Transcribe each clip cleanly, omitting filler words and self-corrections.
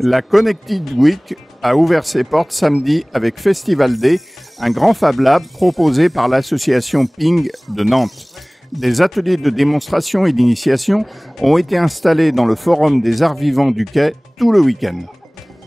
La Connected Week a ouvert ses portes samedi avec Festival Day, un grand Fab Lab proposé par l'association Ping de Nantes. Des ateliers de démonstration et d'initiation ont été installés dans le Forum des Arts Vivants du Quai tout le week-end.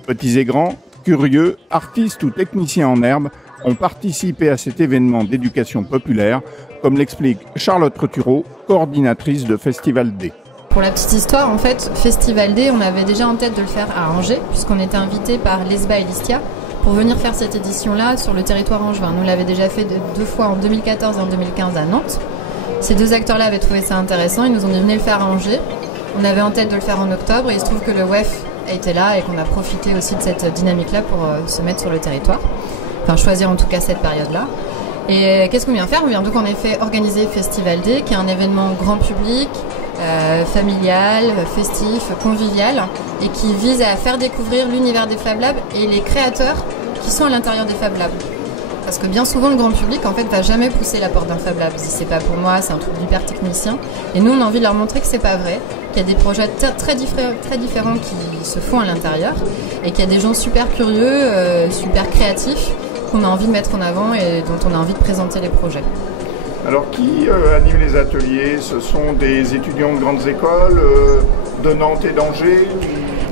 Petits et grands, curieux, artistes ou techniciens en herbe ont participé à cet événement d'éducation populaire, comme l'explique Charlotte Retureau, coordinatrice de Festival Day. Pour la petite histoire, en fait, Festival Day, on avait déjà en tête de le faire à Angers, puisqu'on était invité par l'ESBA et l'ISTIA pour venir faire cette édition-là sur le territoire angevin. Nous l'avons déjà fait deux fois en 2014 et en 2015 à Nantes. Ces deux acteurs-là avaient trouvé ça intéressant, ils nous ont dit venez le faire à Angers. On avait en tête de le faire en octobre et il se trouve que le WEF était là et qu'on a profité aussi de cette dynamique-là pour se mettre sur le territoire. Enfin, choisir en tout cas cette période-là. Et qu'est-ce qu'on vient faire? On vient donc en effet organiser Festival Day, qui est un événement grand public, familial, festif, convivial, et qui vise à faire découvrir l'univers des Fab Labs et les créateurs qui sont à l'intérieur des Fab Labs. Parce que bien souvent, le grand public en fait va jamais pousser la porte d'un Fab Lab. Si c'est pas pour moi, c'est un truc d'hyper technicien. Et nous, on a envie de leur montrer que c'est pas vrai, qu'il y a des projets très différents qui se font à l'intérieur, et qu'il y a des gens super curieux, super créatifs, qu'on a envie de mettre en avant et dont on a envie de présenter les projets. Alors, qui anime les ateliers? Ce sont des étudiants de grandes écoles de Nantes et d'Angers?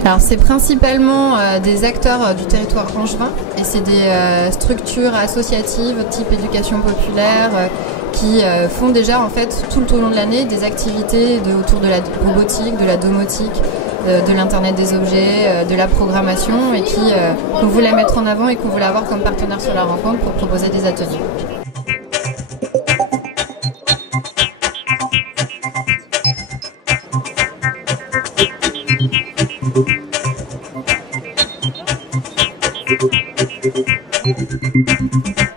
Alors, c'est principalement des acteurs du territoire angevin et c'est des structures associatives type éducation populaire qui font déjà en fait tout le long de l'année des activités autour de la robotique, de la domotique, de l'internet des objets, de la programmation et qu'on voulait mettre en avant et qu'on voulait avoir comme partenaire sur la rencontre pour proposer des ateliers. Thank you.